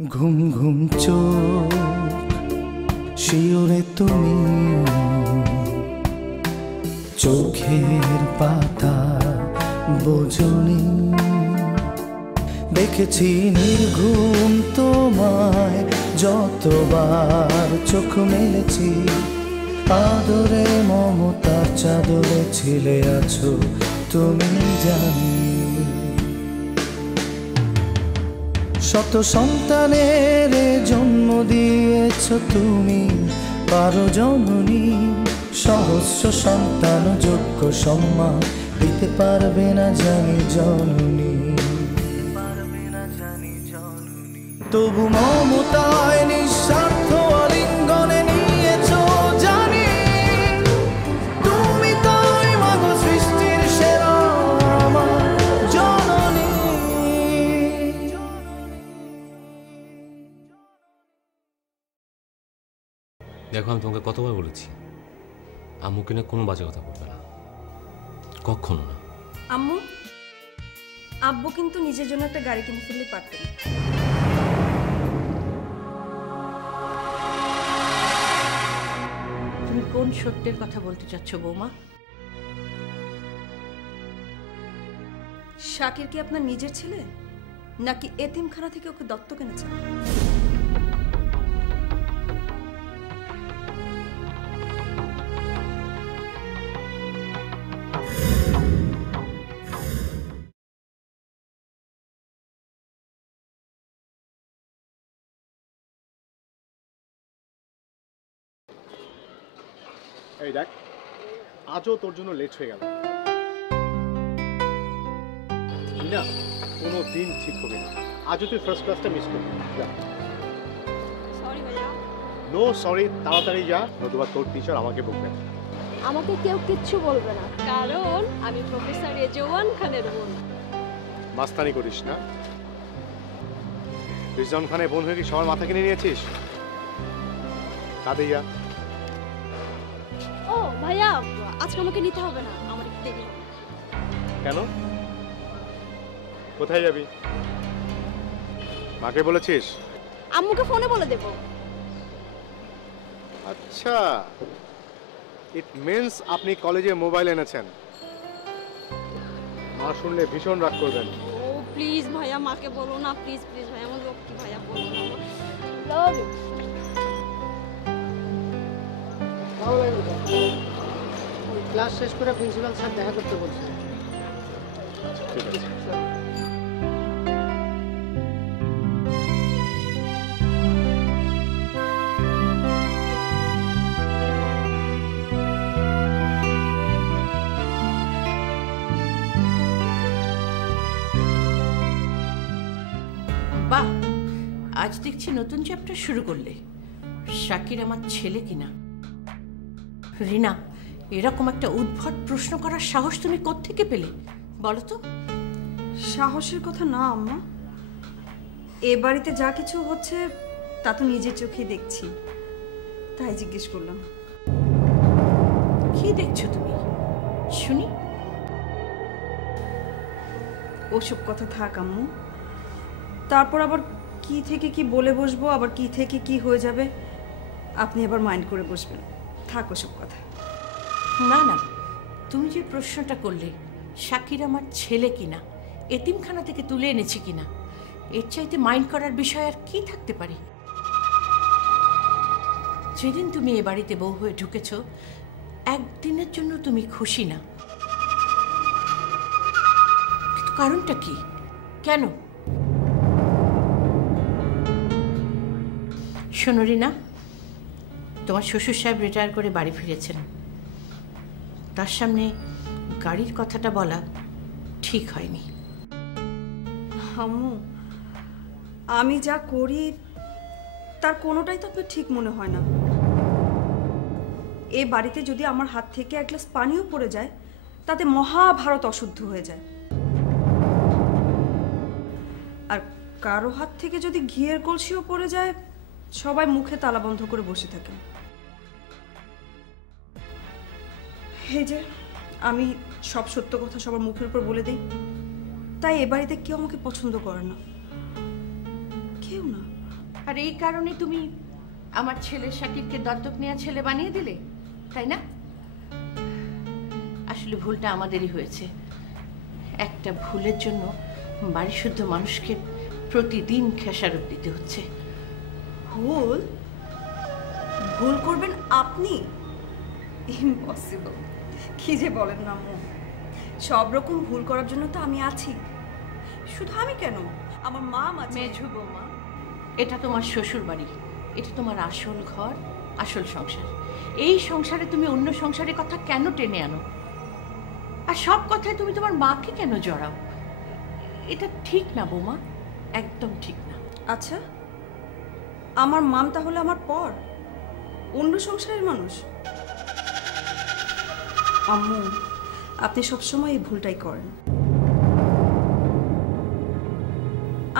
ঘুম ঘুম চোখ শিওরে তুমি, চোখের পাতা বোঝনি। দেখেছি নির্ঘুম তোমায় যতবার চোখ মেলেছি, আদরে মমতার চাদরে ছিলে আছো তুমি জানি। শত সন্তানের জন্ম দিয়েছ তুমি, পারো জননী। সহস্র সন্তান যোগ্য সম্মান দিতে পারবে না জানি জননী। তবু মমতায় নিঃস্বার্থ আলিঙ্গনে নিয়েছ জানি, তুমি তাই মাগো সৃষ্টির সেরা আমার জননী। দেখো, আমি তোমাকে কতবার বলেছি আম্মুকে না কোনো বাজে কথা বলবে না, কখনো না। আম্মু, আব্বু কিন্তু নিজের জন্য একটা গাড়ি কিনে ফেললে পারতেন। তুমি কোন সত্যের কথা বলতে চাচ্ছ বৌমা? শাকির কি আপনার নিজের ছেলে, নাকি এতিমখানা থেকে ওকে দত্তক এনেছেন? এই দেখ, আজও তোর জন্য লেট হয়ে গেল না, কোনো দিন ঠিক হবে না। আজও তুই ফার্স্ট ক্লাসটা মিস করবি। যা। সরি ভাইয়া। নো সরি, তাড়াতাড়ি যা, নতুবা তোর টিচার আমাকে বকবে। আমাকে কেউ কিচ্ছু বলবে না, কারণ আমি প্রফেসর রেজওয়ান খানের বোন। মাস্তানি করিস না। রিজওয়ান খানের বোন হয়ে কি সবার মাথা কিনে নিয়েছিস? তাড়াতাড়ি যা। ও ভাইয়া, আজকে আমাকে নিতে হবে না, আমার একটু দেরি। কেন? কোথায় যাবি? মাকে বলেছিস? আম্মুকে ফোনে বলে দেব। আচ্ছা, ইট মিন্স আপনি কলেজে মোবাইল এনেছেন। মা শুনলে ভীষণ রাগ করবেন। ও প্লিজ ভাইয়া, মাকে বলো না, প্লিজ প্লিজ ভাইয়া, আমার লক্ষ্মী ভাইয়া, বলো না। Love you. ক্লাস শেষ করে প্রিন্সিপাল স্যার দেখা করতে বলছে। ঠিক আছে। বাহ, আজ দেখছি নতুন চ্যাপ্টার শুরু করলে। শাকির আমার ছেলে কিনা? রিনা, এরকম একটা উদ্ভট প্রশ্ন করার সাহস তুমি কোত্থেকে পেলে বলো তো? সাহসের কথা না আম্মা, এ বাড়িতে যা কিছু হচ্ছে তা তো নিজের চোখে দেখছি, তাই জিজ্ঞেস করলাম। কি দেখছো তুমি শুনি? ওসব কথা থাক আম্মু, তারপর আবার কি থেকে কি বলে বসবো, আবার কি থেকে কি হয়ে যাবে আপনি আবার মাইন্ড করে বসবেন। থাক ওসব কথা। না না, তুমি যে প্রশ্নটা করলে শাকির আমার ছেলে কিনা, এতিমখানা থেকে তুলে এনেছি কিনা, এর চাইতে মাইন্ড করার বিষয় আর কি থাকতে পারে? যেদিন তুমি এ বাড়িতে বউ হয়ে ঢুকেছ, একদিনের জন্য তুমি খুশি না, কিন্তু কারণটা কি? কেন? শোনো রিনা, তোমার শ্বশুর সাহেব রিটায়ার করে বাড়ি ফিরেছেন, তার সামনে গাড়ির কথাটা বলা ঠিক হয়নি। আম্মু, আমি যা করি তার কোনোটাই তো আপনার ঠিক মনে হয় না। এ বাড়িতে যদি আমার হাত থেকে এক গ্লাস পানিও পড়ে যায়, তাতে মহাভারত অশুদ্ধ হয়ে যায়। আর কারো হাত থেকে যদি ঘিয়ের কলসিও পড়ে যায়, সবাই মুখে তালা বন্ধ করে বসে থাকে। এই যে আমি সব সত্য কথা সবার মুখের উপর বলে দিই, তাই এ বাড়িতে কেউ আমাকে পছন্দ করে না, কেউ না। আর এই কারণে তুমি আমার ছেলে শাকিরকে দত্তক নেওয়া ছেলে বানিয়ে দিলে, তাই না? আসলে ভুলটা আমাদেরই হয়েছে। একটা ভুলের জন্য বাড়ি শুদ্ধ মানুষকে প্রতিদিন খেসারত দিতে হচ্ছে। ভুল ভুল করবেন আপনি? ইম্পসিবল। কি যে বলেন না আম্মু, সব রকম ভুল করার জন্য তো আমি আছি। শুধু আমি কেন, আমার মা আছে। মেঝো বৌমা, এটা তোমার শ্বশুর বাড়ি, এটা তোমার আসল ঘর, আসল সংসার। এই সংসারে তুমি অন্য সংসারের কথা কেন টেনে আনো? আর সব কথায় তুমি তোমার মাকে কেন জড়াও? এটা ঠিক না বৌমা, একদম ঠিক না। আচ্ছা, আমার মাম তাহলে আমার পর, অন্য সংসারের মানুষ? আম্মু, আপনি সবসময় এই ভুলটাই করেন।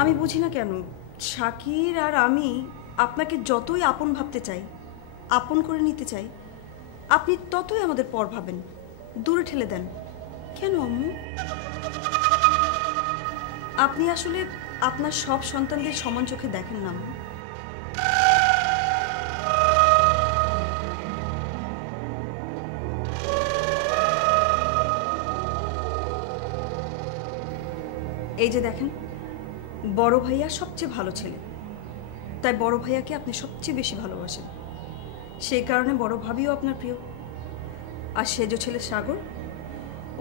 আমি বুঝি না কেন শাকির আর আমি আপনাকে যতই আপন ভাবতে চাই, আপন করে নিতে চাই, আপনি ততই আমাদের পর ভাবেন, দূরে ঠেলে দেন। কেন আম্মু? আপনি আসলে আপনার সব সন্তানদের সমান চোখে দেখেন না আম্মু। এই যে দেখেন, বড় ভাইয়া সবচেয়ে ভালো ছেলে, তাই বড় ভাইয়াকে আপনি সবচেয়ে বেশি ভালোবাসেন, সেই কারণে বড় ভাবিও আপনার প্রিয়। আর সেজ ছেলে সাগর,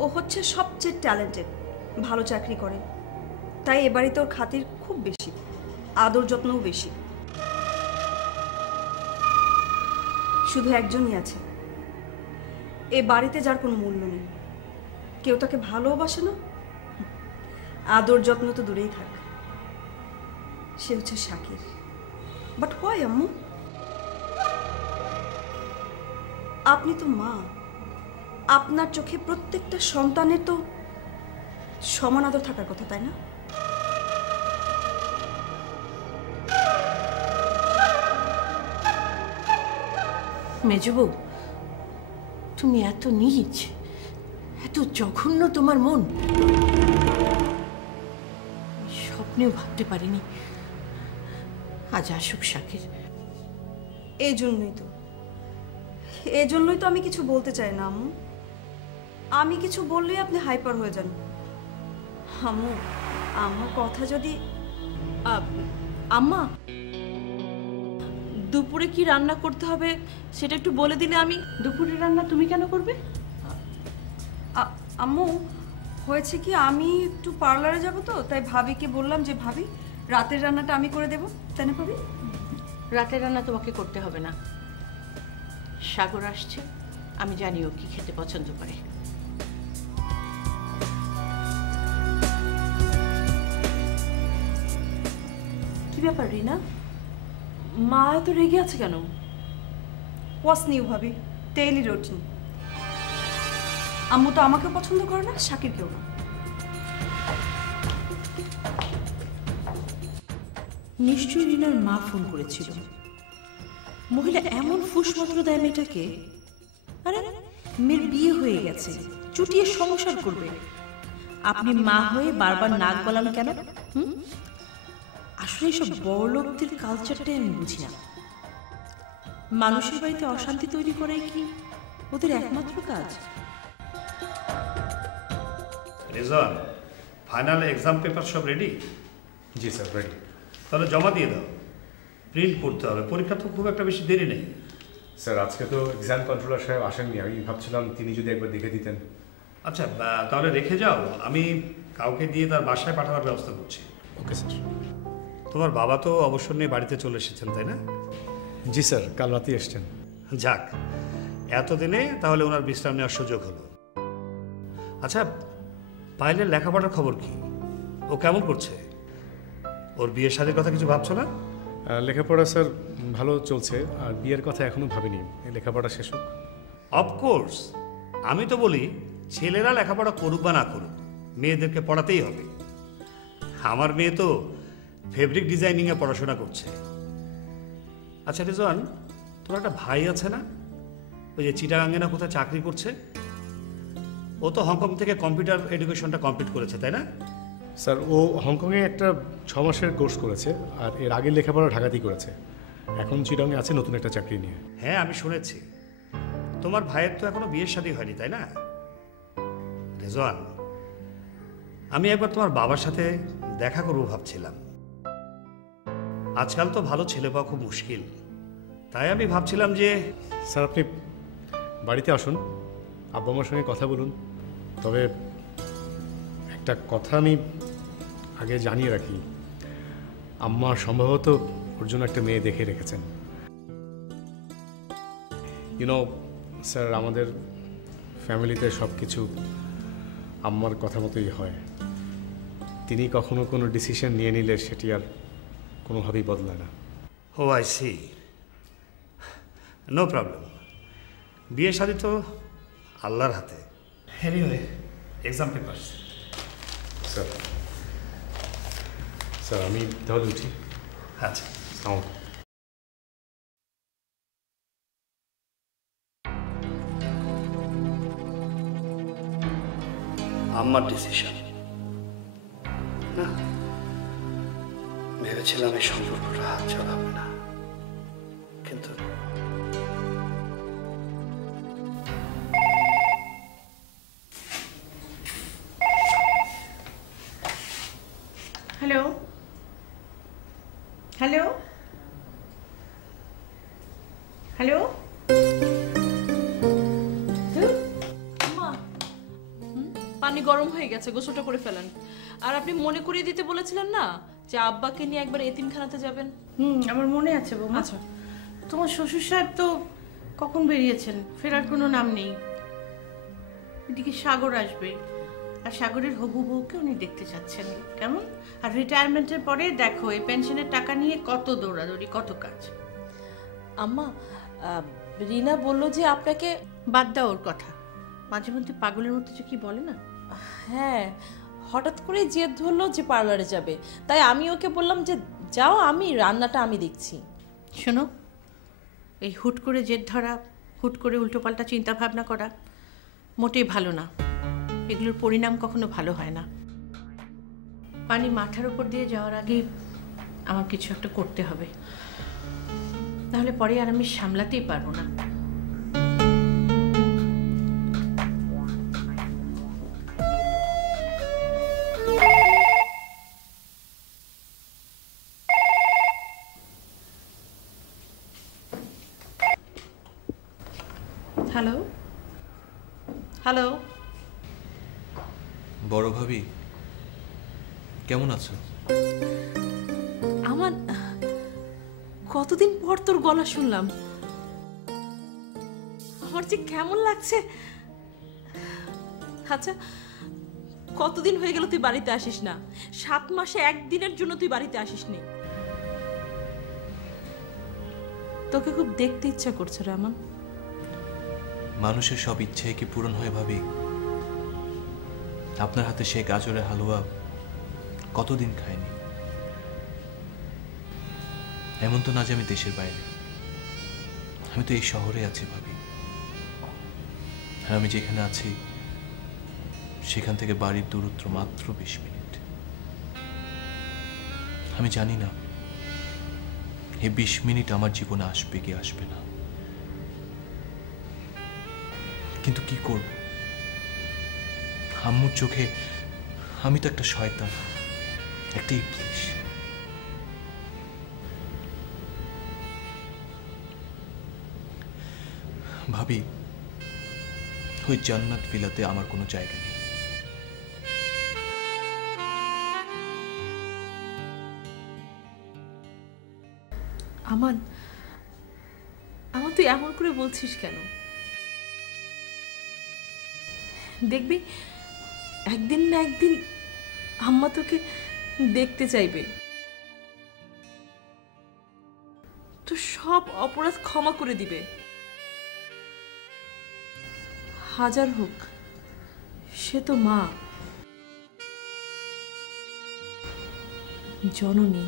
ও হচ্ছে সবচেয়ে ট্যালেন্টেড, ভালো চাকরি করে, তাই এ বাড়িতে ওর খাতির খুব বেশি, আদর যত্নও বেশি। শুধু একজনই আছে এ বাড়িতে যার কোনো মূল্য নেই, কেউ তাকে ভালোবাসে না, আদর যত্ন তো দূরেই থাক, সে হচ্ছে শাকির। বাট হোয়াই আম্মু? আপনি তো মা, আপনার চোখে প্রত্যেকটা সন্তানের তো সমান আদর থাকার কথা, তাই না? মেজবউ, তুমি এত নীচ, এত জঘন্য তোমার মন, স্বপ্নেও ভাবতে পারিনি আজ আসুক শাকির। এই জন্যই তো আমি কিছু বলতে চাই না আম্মু। আমি কিছু বললেই আপনি হাইপার হয়ে যান। আম্মু, আমার কথা যদি... আম্মা, দুপুরে কি রান্না করতে হবে সেটা একটু বলে দিলে আমি... দুপুরের রান্না তুমি কেন করবে? আম্মু, হয়েছে কি, আমি একটু পার্লারে যাব তো, তাই ভাবিকে বললাম যে ভাবি রাতের রান্নাটা আমি করে দেবো, তাই না ভাবি? রাতের রান্না তোমাকে করতে হবে না, সাগর আসছে, আমি জানি ও কি খেতে পছন্দ করে। কি ব্যাপার রিনা, মা এত রেগে আছে কেন? হোয়াটস নিউ ভাবি? Daily routine. আম্মু তো আমাকেও পছন্দ করে না, শাকিরকেও না। নিশ্চয়ই রিনার মা ফোন করেছিল। মহিলা এমন ফুসমন্ত্র দেয় মেয়েটাকে। আরে মেয়ের বিয়ে হয়ে গেছে, চুটিয়ে সংসার করবে, আপনি মা হয়ে বারবার নাক গলান কেন? আসলে এসব বড় লোকদের কালচারটাই আমি বুঝি না। মানুষের বাড়িতে অশান্তি তৈরি করাই কি ওদের একমাত্র কাজ? রেজান, ফাইনাল এক্সাম পেপার সব রেডি? জি স্যার, রেডি। তাহলে জমা দিয়ে দাও, প্রিন্ট করতে হবে, পরীক্ষা তো খুব একটা বেশি দেরি নেই। স্যার, আজকে তো এক্সাম কন্ট্রোলার সাহেব আসেননি, আমি ভাবছিলাম তিনি যদি একবার দেখে দিতেন। আচ্ছা, তাহলে রেখে যাও, আমি কাউকে দিয়ে তার বাসায় পাঠাবার ব্যবস্থা করছি। Okay sir. তোমার বাবা তো অবসর নিয়ে বাড়িতে চলে এসেছেন, তাই না? জি স্যার, কাল রাতেই এসছেন। যাক, এতদিনে তাহলে ওনার বিশ্রাম নেওয়ার সুযোগ হলো। আচ্ছা, পায়েলের লেখাপড়ার খবর কি? ও কেমন করছে? ওর বিয়ের শাদীর কথা কিছু ভাবছো না? লেখাপড়া স্যার ভালো চলছে, আর বিয়ের কথা এখনো ভাবিনি, লেখাপড়া শেষ হোক। অফকোর্স, আমি তো বলি ছেলেরা লেখাপড়া করুক বা না করুক, মেয়েদেরকে পড়াতেই হবে। আমার মেয়ে তো ফেব্রিক ডিজাইনিংয়ে পড়াশোনা করছে। আচ্ছা রিজওয়ান, তোমার একটা ভাই আছে না, ওই যে চিটাগাঙ্গে না কোথায় চাকরি করছে? ও তো হংকং থেকে কম্পিউটার এডুকেশনটা কমপ্লিট করেছে, তাই না? স্যার ও হংকংয়ে একটা 6 মাসের কোর্স করেছে, আর এর আগের লেখাপড়া ঢাকাতেই করেছে। এখন চিটংয়ে আছে নতুন একটা চাকরি নিয়ে। হ্যাঁ, আমি শুনেছি। তোমার ভাইয়ের তো এখনো বিয়ের শাদী হয়নি, তাই না? রেজওয়ান, আমি একবার তোমার বাবার সাথে দেখা করবো ভাবছিলাম। আজকাল তো ভালো ছেলে পাওয়া খুব মুশকিল, তাই আমি ভাবছিলাম যে স্যার আপনি বাড়িতে আসুন, আব্বা আমার সঙ্গে কথা বলুন। তবে একটা কথা আমি আগে জানিয়ে রাখি, আম্মা সম্ভবত ওর জন্য একটা মেয়ে দেখে রেখেছেন। ইউনো স্যার, আমাদের ফ্যামিলিতে সব কিছু আম্মার কথা মতোই হয়। তিনি কখনো কোনো ডিসিশন নিয়ে নিলে সেটি আর কোনোভাবেই বদলায় না। ও আই সি, নো প্রবলেম। বিয়ে শাদী তো আল্লাহর হাতে। Anyway, exam paper. Sir sir আমি তাহলে উঠি। আচ্ছা, আমার ডিসিশন না, ভেবেছিলাম এই সম্পর্কটা হাত চালাবে না, কিন্তু হ্যালো হ্যালো হ্যালো, পানি গরম হয়ে গেছে, গোসলটা করে ফেলেন। আর আপনি মনে করিয়ে দিতে বলেছিলেন না যে আব্বাকে নিয়ে একবার এতিমখানাতে যাবেন? আমার মনে আছে বৌমা। আচ্ছা, তোমার শ্বশুর সাহেব তো কখন বেরিয়েছেন, ফেরার কোনো নাম নেই। এদিকে সাগর আসবে, আর সাগরের হবু বউকে উনি দেখতে চাচ্ছেন। কেমন? আর রিটায়ারমেন্টের পরে দেখো এই পেনশনের টাকা নিয়ে কত দৌড়াদৌড়ি, কত কাজ। আম্মা, রিনা বললো যে আপনাকে। বাদ দাও ওর কথা, মাঝে মধ্যে পাগলের মতো যে কি বলে না। হ্যাঁ, হঠাৎ করে জেদ ধরলো যে পার্লারে যাবে, তাই আমি ওকে বললাম যে যাও, আমি রান্নাটা আমি দেখছি। শোনো, এই হুট করে জেদ ধরা, হুট করে উল্টোপাল্টা চিন্তা ভাবনা করা মোটেই ভালো না। এগুলোর পরিণাম কখনো ভালো হয় না। পানি মাথার উপর দিয়ে যাওয়ার আগে আমার কিছু একটা করতে হবে, নাহলে পরে আর আমি সামলাতেই পারবো না। হ্যালো হ্যালো, বড় ভাবি কেমন আছো? আমার কতদিন পর তোর গলা শুনলাম, আমার যে কেমন লাগছে। আচ্ছা, কতদিন হয়ে গেল তুই বাড়িতে আসিস না? 7 মাসে একদিনের জন্য তুই বাড়িতে আসিসনি। তোকে খুব দেখতে ইচ্ছা করছে রে আমার। মানুষের সব ইচ্ছে কি পূরণ হয় ভাবি? আপনার হাতে সেই গাজরের হালুয়া কতদিন খায়নি। এমন তো না যে আমি দেশের বাইরে, আমি তো এই শহরে আছি ভাবি। আর আমি যেখানে আছি সেখান থেকে বাড়ির দূরত্ব মাত্র 20 মিনিট। আমি জানি না এই 20 মিনিট আমার জীবনে আসবে কি আসবে না, কিন্তু কি করব? আম্মুর চোখে আমি তো একটা শয়তান, একটা ইবলিশ। ভাবি, ওই জান্নাত ভিলাতে আমার কোনো জায়গা নেই। আমান, আমার তুই এমন করে বলছিস কেন? দেখবি একদিন না একদিন আম্মা তোকে দেখতে চাইবে, তো সব অপরাধ ক্ষমা করে দিবে। হাজার হোক, সে তো মা, জননী।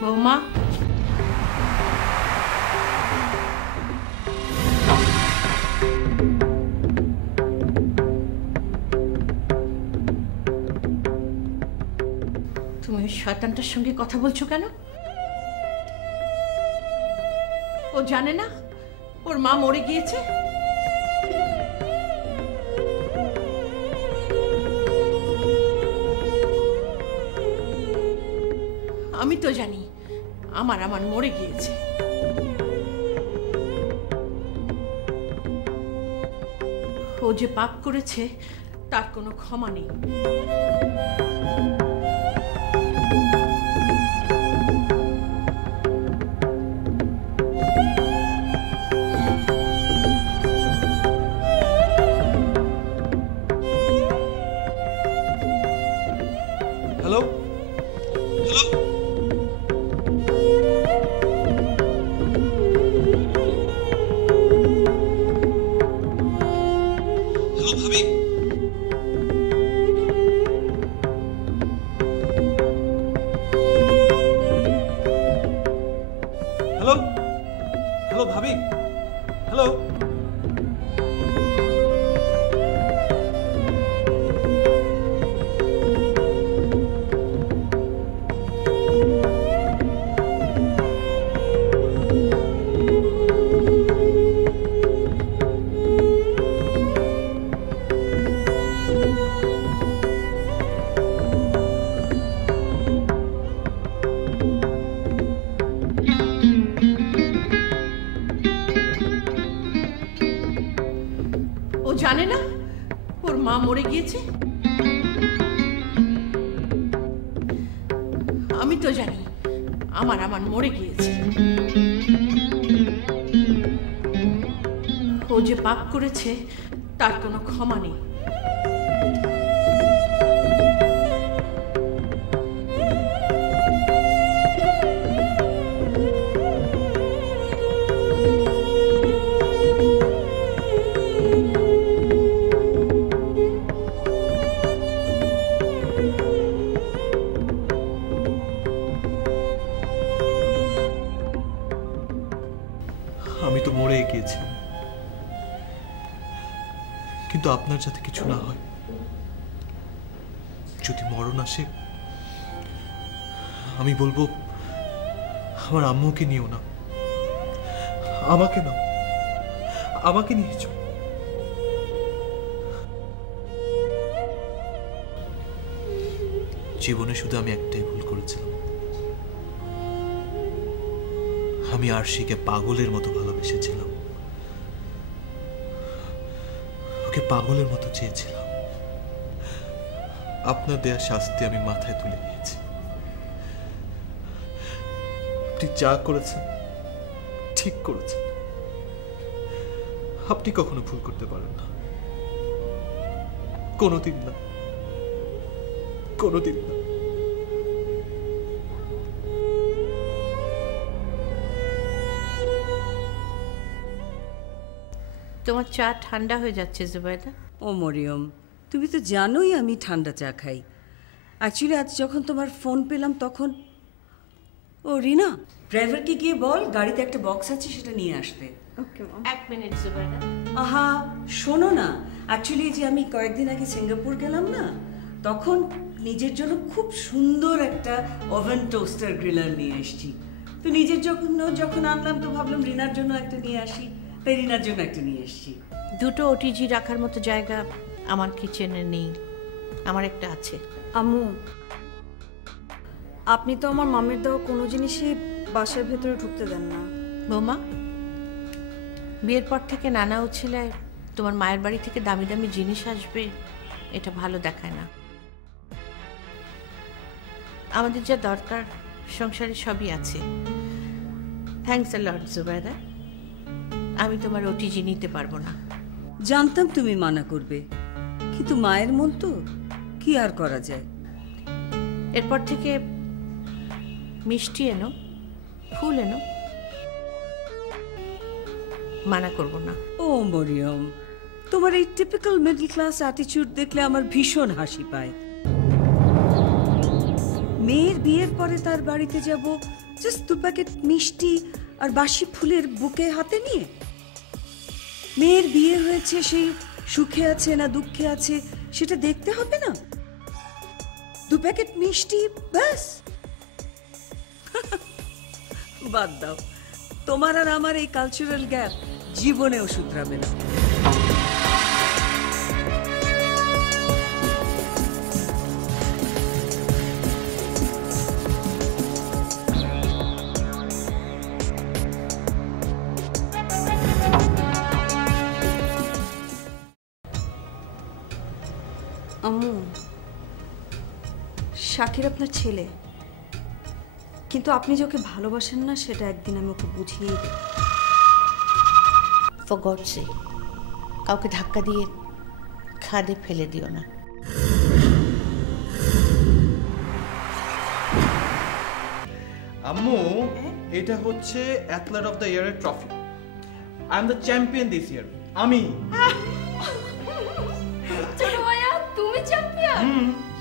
বৌমা, ওই শয়তানটার সঙ্গে কথা বলছো কেন? ও জানে না ওর মা মরে গিয়েছে? আমি তো জানি আমার মরে গিয়েছে। ও যে পাপ করেছে তার কোনো ক্ষমা নেই। হ্যালো হ্যালো হ্যালো ভাবি, হ্যালো হ্যালো ভাবি, হ্যালো। জানে না ওর মা মরে গিয়েছে? আমি তো জানি আমার মরে গিয়েছে। ও যে পাপ করেছে তার কোনো ক্ষমা নেই। আমি তো মরে গিয়েছি, কিন্তু আপনার যাতে কিছু না হয়। যদি মরণ আসে আমি বলবো আমার আম্মুকে নিও না, আমাকে নাও, আমাকে নিয়ে চল। জীবনে শুধু আমি একটাই ভুল করেছিলাম, আমি আরশিকে পাগলের মতো ভালোবেসেছিলাম, ওকে পাগলের মতো চেয়েছিলাম। আপনার দেয়া শাস্তি আমি মাথায় তুলে নিয়েছি। আপনি যা করেছেন ঠিক করেছেন, আপনি কখনো ভুল করতে পারেন না, কোনোদিন না, কোনোদিন না। তোমার চা ঠান্ডা হয়ে যাচ্ছে জুবাইদা। ও মরিয়ম, তুমি তো জানোই আমি ঠান্ডা চা খাই। অ্যাকচুয়ালি আজ যখন তোমার ফোন পেলাম তখন... ও রিনা, ড্রাইভারকে গিয়ে বল গাড়িতে একটা বক্স আছে, সেটা নিয়ে আসতে। ওকে মম। এক মিনিট জুবাইদা। আহা শোনো না, অ্যাকচুয়ালি যে আমি কয়েকদিন আগে সিঙ্গাপুর গেলাম না, তখন নিজের জন্য খুব সুন্দর একটা ওভেন টোস্টার গ্রিলার নিয়ে এসেছি। তো নিজের যখন আনলাম তো ভাবলাম রিনার জন্য একটা নিয়ে আসি, তাই রিনার জন্য একটা নিয়ে এসেছি। দুটো ওটিজি রাখার মতো জায়গা আমার কিচেনে নেই, আমার একটা আছে। আম্মু, আপনি তো আমার মামের দেওয়া কোনো জিনিসই বাসার ভেতরে ঢুকতে দেন না। বৌমা, বিয়ের পর থেকে নানা উছিলায় তোমার মায়ের বাড়ি থেকে দামি দামি জিনিস আসবে, এটা ভালো দেখায় না। আমাদের যা দরকার সংসারে সবই আছে। থ্যাঙ্কস আ লট জুবাইদা, আমি তোমার ওটিজি নিতে পারবো না। জানতাম তুমি মানা করবে, কিন্তু মায়ের মন তো, কি আর করা যায়। এরপর থেকে মিষ্টি এনো, ফুল এনো, মানা করব না। ও মরিয়ম, তোমার এই টিপিক্যাল মিডল ক্লাস অ্যাটিটিউড দেখলে আমার ভীষণ হাসি পায়। মেয়ের বিয়ের পরে তার বাড়িতে যাব জাস্ট 2 প্যাকেট মিষ্টি আর বাসি ফুলের বুকে হাতে নিয়ে? মেয়ের বিয়ে হয়েছে, সেই সুখে আছে না দুঃখে আছে সেটা দেখতে হবে না? 2 প্যাকেট মিষ্টি, ব্যাস। বাদ দাও, তোমার আর আমার এই কালচারাল গ্যাপ জীবনেও শুধরাবে না। আম্মু, শাকির আপনার ছেলে, কিন্তু আপনি যে ওকে ভালোবাসেন না সেটা একদিন আমি ওকে বুঝিয়ে দিই। ফর গডস সেক, কাউকে ধাক্কা দিয়ে খাদে ফেলে দিও না। আম্মু, এটা হচ্ছে অ্যাথলেট অফ দ্য ইয়ারের trophy. I am the champion this ইয়ার। আমি। ছোট ভাইয়া, তুমি চ্যাম্পিয়ন?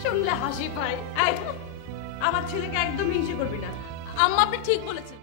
শুনলে হাসি পায়। আমার ছেলেকে একদম হিংসে করবি না। আম্মা, আপনি ঠিক বলেছেন।